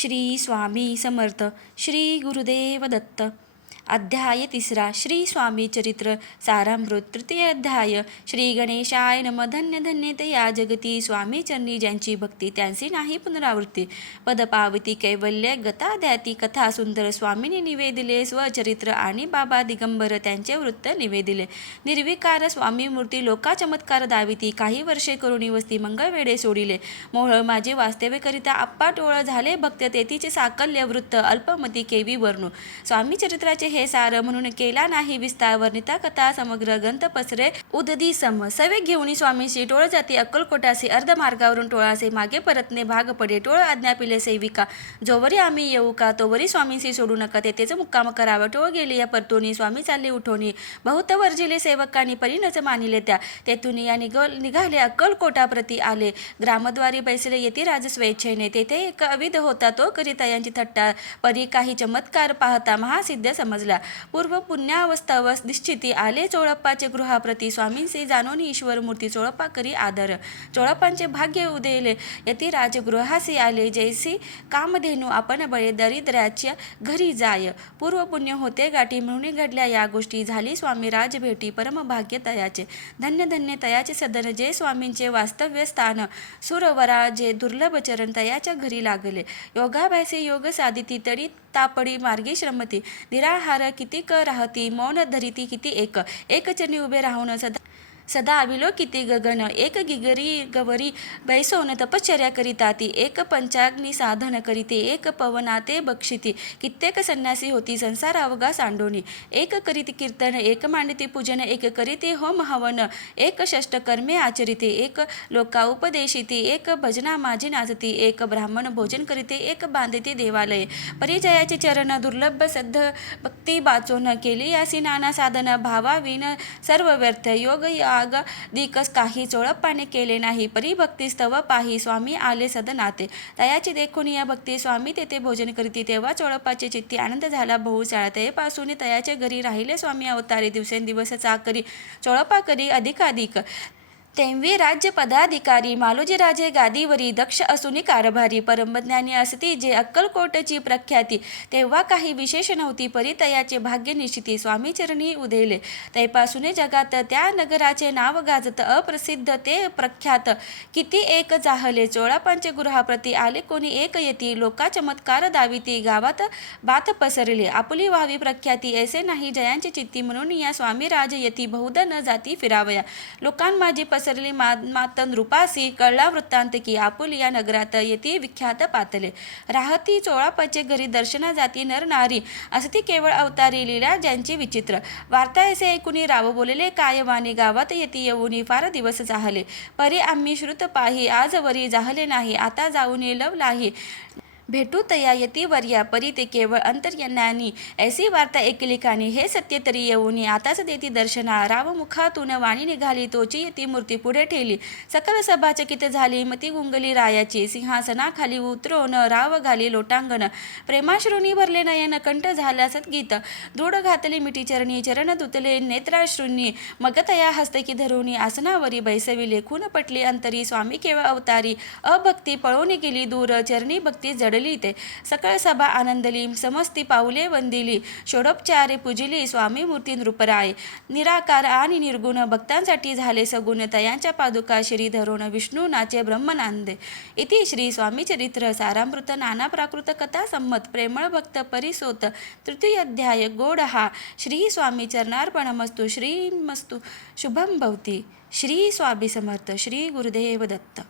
श्री स्वामी समर्थ. श्री गुरुदेव दत्त. अध्याय 3. श्री स्वामी चरित्र सारामृत. तृतीय अध्याय. श्री गणेशाय नमः. धन्य धन्य ते या जगती स्वामी चरणी ज्यांची भक्ती त्यांची नाही पुनरावृत्ती. पद पावती कैवल्य गता द्याती कथा सुंदर. स्वामींनी निवेदिले स्वचरित्र आणि बाबा दिगंबर त्यांचे वृत्त निवेदिले. निर्विकार स्वामी मूर्ती लोका चमत्कार दाविती. काही वर्षे करुणी वस्ती मंगळवेढे सोडिले. मोह माझे वास्तव्य करिता आप्पा टोळ झाले भक्त तेथीचे साकल्य वृत्त अल्पमती केवी वर्णू. स्वामी चरित्राचे हे सार म्हणून केला नाही विस्तार. वर्णिता कथा समग्र ग्रंथ पसरे उददी सम. सवे घेऊन स्वामींशी टोळ जाती अक्कलकोटासी. अर्ध मार्गावरून टोळासे मागे परतणे भाग पडे. टोळ आज्ञापिले सेविका जोवरी आम्ही येऊ का तोवरी स्वामींशी सोडू नका. तेथेच मुक्काम करावा. टोळ गेली या परतोनी स्वामी चालले उठोनी. बहुत वर्जिले सेवकांनी परीनच मानिले त्या. तेथून या निघाले अक्कलकोटाप्रती आले. ग्रामद्वारी बैसले येती राज स्वेच्छेने. तेथे एक अविध होता तो करिता यांची थट्टा. परी काही चमत्कार पाहता महासिद्ध समजला. पूर्व पुण्यावस्थाव निश्चिती आले चोळप्पाचे गृहाप्रती. स्वामींचे जाणोनी ईश्वर मूर्ती चोळप्पा करी आदर. चोळप्पांचे भाग्य उदयले यती राजगृहासी आले. जैसी कामधेनू आपण बळे दरिद्राच्या घरी जाय. पूर्व पुण्य होते गाठी म्हणून घडल्या या गोष्टी. झाली स्वामी राज भेटी परम भाग्य तयाचे. धन्य धन्य तयाचे सदन जे स्वामींचे वास्तव्य स्थान. सुरवरा जे दुर्लभ चरण तयाच्या घरी लागले. योगाभ्यासी योग साधिती तडी तापडी मार्गी श्रमती. निराहार किती क राहती मौन धरिती किती एक चरणी उभे राहून सदा अविलोकिती गगन. एक गिगरी गवरी बैसोन तपश्चर्या करिता ती. एक पंचाग्नी साधन करीते. एक पवनाते बक्षिती. कित्येक संन्यासी होती संसार अवघा सांडोनी. एक करीती कीर्तन एक मांडिती पूजन. एक करीती होम हवन. एक षष्टकर्मे आचरिते. एक लोका उपदेशिती. एक भजना माझी नाचती. एक ब्राह्मण भोजन करीते. एक बांधिती देवालय. परिचयाचे चरण दुर्लभ सद्ध भक्ती बाचोन. केली यासी नाना साधन भावाविन सर्व व्यर्थ. योग दिकस काही चोळप्पाने केले नाही. परिभक्ती स्तव पाही स्वामी आले सदनाते. तयाची देखून या भक्ती स्वामी तेथे भोजन करीती. तेव्हा चोळप्पाचे चित्ती आनंद झाला बहुशाळा. तेपासून तयाचे घरी राहिले स्वामी अवतारी. दिवसेंदिवस चाकरी चोळप्पा करी अधिकाधिक. तेंवी राज्य पदाधिकारी. मालोजीराजे गादीवरी दक्ष असुनी कारभारी. परमज्ञानी असती जे अक्कलकोटची प्रख्याती. तेव्हा काही विशेष नव्हती परी तयाचे भाग्य निश्चिती. स्वामी चरणी उदेले तैपासून जगात त्या नगराचे नाव गाजत. अप्रसिद्ध ते प्रख्यात किती एक जाहले. चोळप्पांचे गृहाप्रती आले कोणी एक येती. लोका चमत्कार दाविती गावात बात पसरली. आपुली व्हावी प्रख्याती ऐसे नाही जयांची चित्ती. म्हणून या स्वामी राज येती बहुधा न जाती फिरावया. लोकां माझी पसरली मातन रूपासी. कळला वृत्तांत की आपुलिया नगरात येती विख्यात पातले. राहती चोळप्पाचे घरी दर्शना जाती नरनारी. असती केवळ अवतारी लीला ज्यांची विचित्र. वार्ता ऐसे ऐकुनी राव बोलले कायवानी. गावात येती येऊनी फार दिवस जाहले. परी आम्ही श्रुत पाही आजवरी जाहले नाही. आता जाऊन लवलाही. भेटू तया यती वर्या परी ते केवळ अंतर्ज्ञानी. ऐसी वार्ता ऐकली कानी. हे सत्य तरी येऊनी आताच देती दर्शना. राव मुखातून वाणी निघाली तोची यती मूर्ती पुढे ठेली. सकल सभा चकित झाली मती गुंगली रायाची. सिंहासनाखाली उतरवून राव घाली लोटांगण. प्रेमाश्रूंनी भरले नयन कंठ झाला सद्गीत. दृढ घातली मिठी चरणी चरण धुतले नेत्राश्रूंनी. मग तया हस्तकी धरुनी आसनावरी बैसविले. खून पटली अंतरी स्वामी केवळ अवतारी. अभक्ती पळून गेली दूर चरणी भक्ती जडली ते. सकळ सभा आनंदली समस्ती पाऊले वंदिली. षोडोपचारे पूजिली स्वामी मूर्ती नृपराय. निराकार आणि निर्गुण भक्तांसाठी झाले सगुण. तयांच्या पादुका श्री धरून विष्णू नाचे ब्रह्मनांदे. इति श्री स्वामी चरित्र सारामृत. नाना प्राकृत कथा संमत. प्रेमळ भक्त परिसोत. तृतीय अध्याय. गोड हा. श्री स्वामी चरणार्पणमस्तु. श्रीमस्तु शुभम भवती. श्री स्वामी समर्थ. श्री गुरुदेव दत्त.